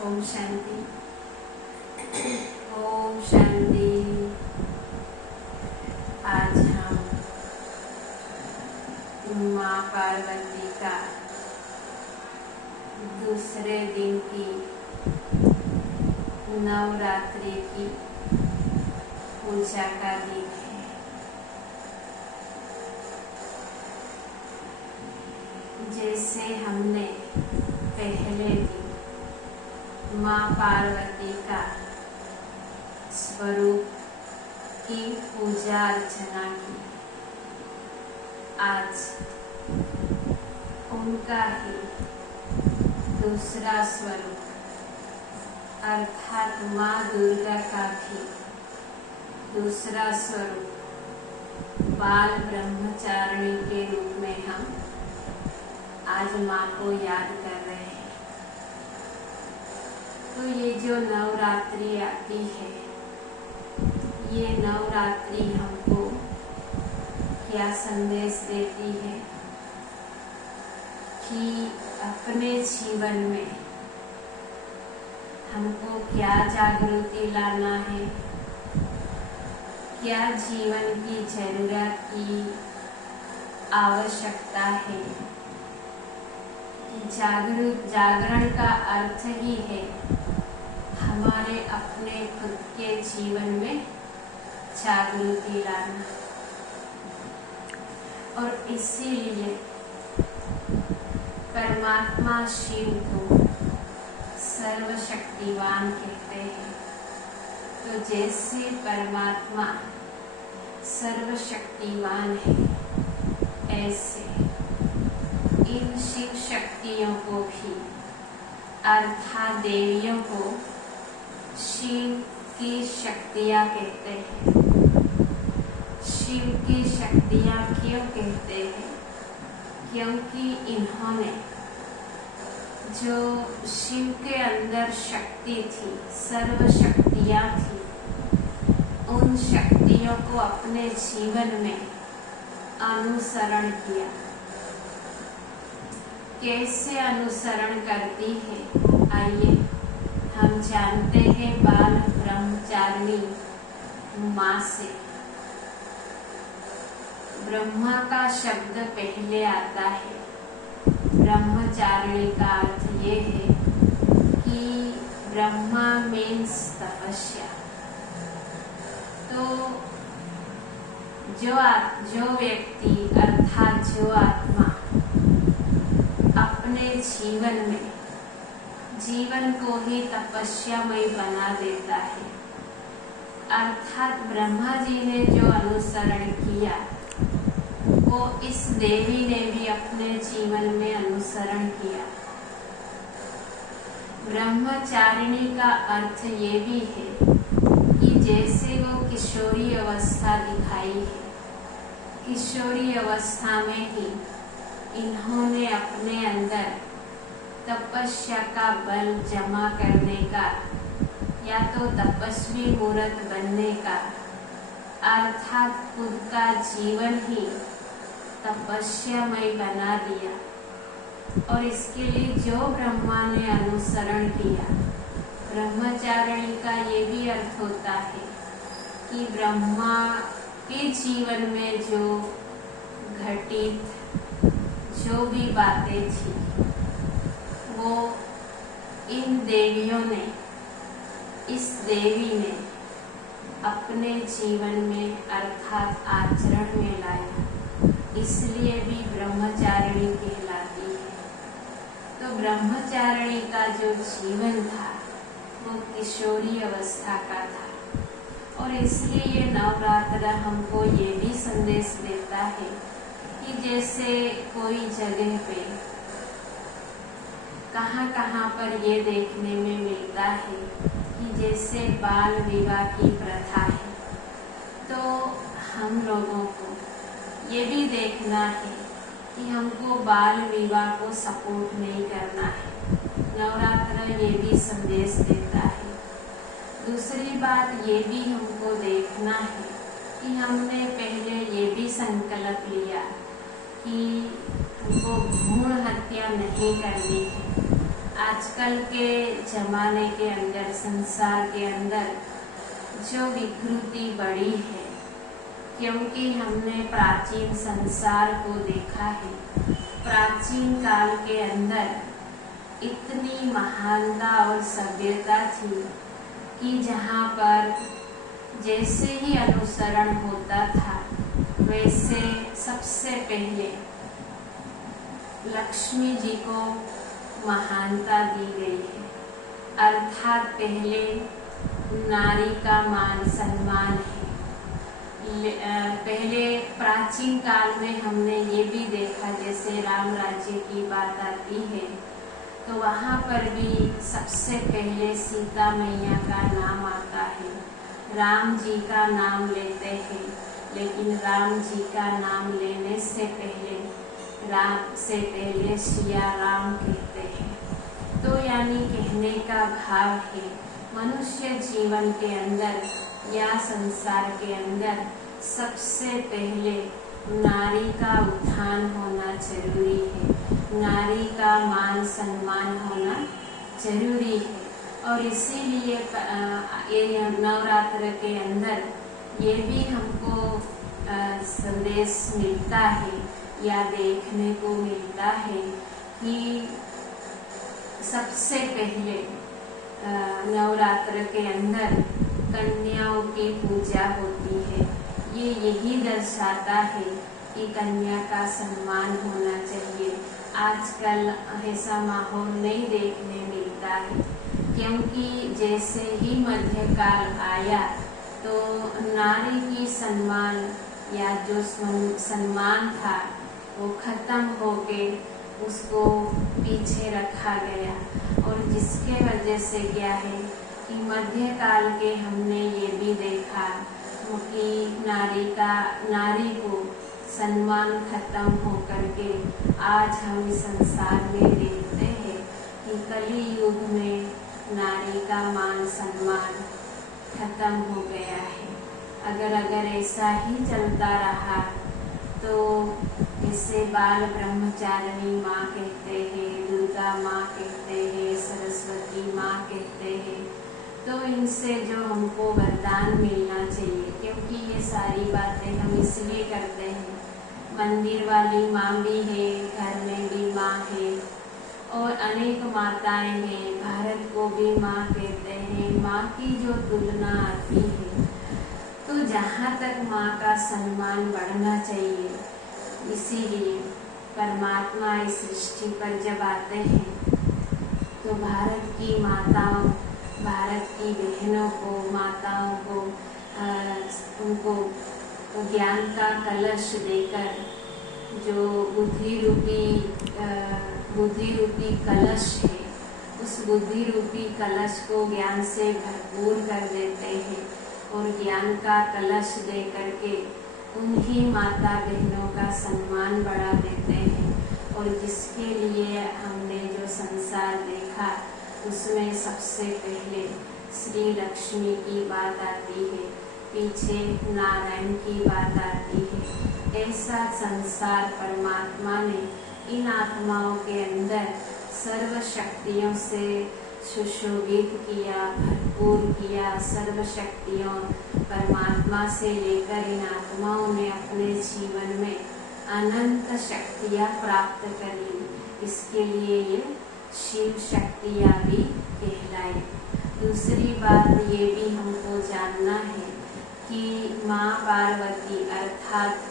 ओम शांति। ओम शांति। आज हम माँ पार्वती का दूसरे दिन की नवरात्रि की पूजा का दिन है। जैसे हमने पहले दिन माँ पार्वती का स्वरूप की पूजा अर्चना की, आज उनका ही दूसरा स्वरूप अर्थात माँ दुर्गा का भी दूसरा स्वरूप बाल ब्रह्मचारिणी के रूप में हम आज माँ को याद कर रहे हैं। तो ये जो नवरात्रि आती है, ये नवरात्रि हमको क्या संदेश देती है कि अपने जीवन में हमको क्या जागृति लाना है, क्या जीवन की जरूरत की आवश्यकता है। जागरण का अर्थ ही है हमारे अपने खुद के जीवन में जागृति लाना। और इसीलिए परमात्मा शिव को सर्वशक्तिवान कहते हैं। तो जैसे परमात्मा सर्वशक्तिवान है, ऐसे इन शिव शक्तियों को भी अर्थात देवियों को शिव की शक्तियाँ कहते हैं। शिव की शक्तियाँ क्यों कहते हैं? क्योंकि इन्होंने जो शिव के अंदर शक्ति थी, सर्व शक्तियाँ थी, उन शक्तियों को अपने जीवन में अनुसरण किया। कैसे अनुसरण करती है, आइए हम जानते हैं बाल ब्रह्मचारिणी माँ से। ब्रह्मा का शब्द पहले आता है। ब्रह्मचारिणी का अर्थ ये है कि ब्रह्मा मीन्स तपस्या। तो जो व्यक्ति अर्थात जो आत्मा अपने जीवन को ही तपस्यामय बना देता है, अर्थात ब्रह्मा जी ने जो अनुसरण किया वो इस देवी ने भी अपने जीवन में अनुसरण किया। ब्रह्मचारिणी का अर्थ ये भी है कि जैसे वो किशोरी अवस्था दिखाई है, किशोरी अवस्था में ही इन्होंने अपने अंदर तपस्या का बल जमा करने का या तो तपस्वी मूर्त बनने का अर्थात खुद का जीवन ही तपस्यामय बना दिया। और इसके लिए जो ब्रह्मा ने अनुसरण किया, ब्रह्मचारिणी का ये भी अर्थ होता है कि ब्रह्मा के जीवन में जो घटित जो भी बातें थी वो इन देवियों ने, इस देवी ने अपने जीवन में अर्थात आचरण में लाया, इसलिए भी ब्रह्मचारिणी कहलाती है। तो ब्रह्मचारिणी का जो जीवन था वो किशोरी अवस्था का था। और इसलिए ये नवरात्र हमको ये भी संदेश देता है कि जैसे कोई जगह पे कहाँ पर ये देखने में मिलता है कि जैसे बाल विवाह की प्रथा है, तो हम लोगों को ये भी देखना है कि हमको बाल विवाह को सपोर्ट नहीं करना है। नवरात्र ये भी संदेश देता है। दूसरी बात ये भी हमको देखना है कि हमने पहले ये भी संकल्प लिया कि हमको भ्रूण हत्या नहीं करनी है, आजकल के जमाने के अंदर, संसार के अंदर जो विकृति बढ़ी है, क्योंकि हमने प्राचीन संसार को देखा है। प्राचीन काल के अंदर इतनी महानता और सभ्यता थी कि जहाँ पर जैसे ही अनुसरण होता था वैसे सबसे पहले लक्ष्मी जी को महानता दी गई है, अर्थात पहले नारी का मान सम्मान है। पहले प्राचीन काल में हमने ये भी देखा, जैसे राम राज्य की बात आती है तो वहाँ पर भी सबसे पहले सीता मैया का नाम आता है। राम जी का नाम लेते हैं, लेकिन राम जी का नाम लेने से पहले राम से पहले सिया राम कहते हैं। तो यानी कहने का भाव है, मनुष्य जीवन के अंदर या संसार के अंदर सबसे पहले नारी का उत्थान होना जरूरी है, नारी का मान सम्मान होना जरूरी है। और इसीलिए ये नवरात्र के अंदर ये भी हमको संदेश मिलता है या देखने को मिलता है कि सबसे पहले नवरात्र के अंदर कन्याओं की पूजा होती है। ये यही दर्शाता है कि कन्या का सम्मान होना चाहिए। आजकल ऐसा माहौल नहीं देखने मिलता है, क्योंकि जैसे ही मध्यकाल आया तो नारी की सम्मान या जो सम्मान था वो खत्म होके उसको पीछे रखा गया। और जिसके वजह से क्या है कि मध्यकाल के हमने ये भी देखा कि नारी को सम्मान खत्म होकर के आज हम इस संसार में देखते हैं कि कली युग में नारी का मान सम्मान खत्म हो गया है। अगर ऐसा ही चलता रहा तो इसे बाल ब्रह्मचारिणी माँ कहते हैं, दुर्गा माँ कहते हैं, सरस्वती माँ कहते हैं। तो इनसे जो हमको वरदान मिलना चाहिए, क्योंकि ये सारी बातें हम इसलिए करते हैं। मंदिर वाली माँ भी है, घर में भी माँ है और अनेक माताएं हैं। भारत को भी माँ कहते हैं। माँ की जो तुलना आती है, तो जहाँ तक माँ का सम्मान बढ़ना चाहिए, इसीलिए परमात्मा इस सृष्टि पर जब आते हैं तो भारत की माताओं, भारत की बहनों को, माताओं को उनको ज्ञान का कलश देकर, जो बुद्धि रूपी कलश है, उस बुद्धि रूपी कलश को ज्ञान से भरपूर कर देते हैं और ज्ञान का कलश दे करके उन्हीं माता बहनों का सम्मान बढ़ा देते हैं। और जिसके लिए हमने जो संसार देखा उसमें सबसे पहले श्री लक्ष्मी की बात आती है, पीछे नारायण की बात आती है। ऐसा संसार परमात्मा ने इन आत्माओं के अंदर सर्व शक्तियों से सुशोभित किया, भरपूर किया। सर्व शक्तियों परमात्मा से लेकर इन आत्माओं ने अपने जीवन में अनंत शक्तियाँ प्राप्त कर ली। इसके लिए ये शिव शक्तियाँ भी कहलाई। दूसरी बात ये भी हमको जानना है कि माँ पार्वती अर्थात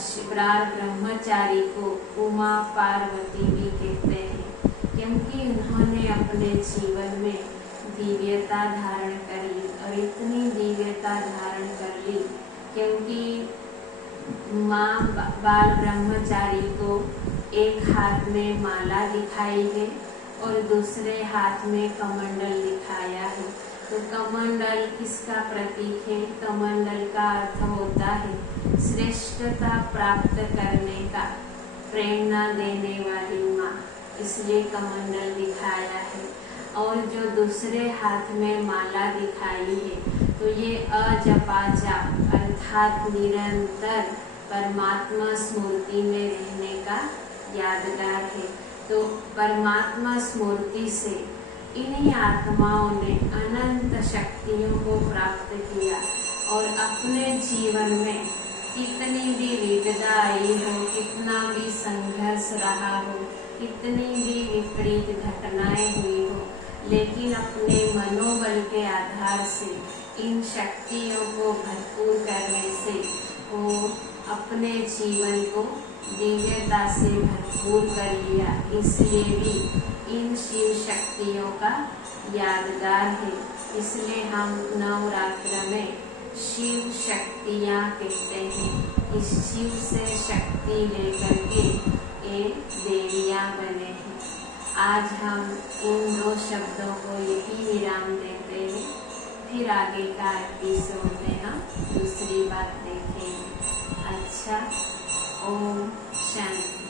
शिवरार ब्रह्मचारी को उमा पार्वती भी कहते हैं, क्योंकि उन्होंने अपने जीवन में दिव्यता धारण कर ली। और इतनी दिव्यता धारण कर ली क्योंकि माँ बाल ब्रह्मचारी को एक हाथ में माला दिखाई है और दूसरे हाथ में कमंडल दिखाया है। तो कमंडल किसका प्रतीक है? कमंडल का अर्थ होता है श्रेष्ठता प्राप्त करने का, प्रेरणा देने वाली माँ, इसलिए कमंडल दिखाया है। और जो दूसरे हाथ में माला दिखाई है तो ये अजपा जाप अर्थात निरंतर परमात्मा स्मृति में रहने का यादगार है। तो परमात्मा स्मृति से इन्हीं आत्माओं ने अनंत शक्तियों को प्राप्त किया और अपने जीवन में कितनी भी विपदा आई हो, कितना भी संघर्ष रहा हो, कितनी भी विपरीत घटनाएं हुई हो, लेकिन अपने मनोबल के आधार से इन शक्तियों को भरपूर करने से वो अपने जीवन को दिव्यता से भरपूर कर लिया। इसलिए भी इन शिव शक्तियों का यादगार है। इसलिए हम नवरात्र में शिव शक्तियाँ कहते हैं। इस शिव से शक्ति लेकर के ये देवियाँ बने हैं। आज हम इन 2 शब्दों को यही विराम देते हैं। फिर आगे का एपिसोड में हम दूसरी बात देखेंगे। अच्छा, ओम शांति।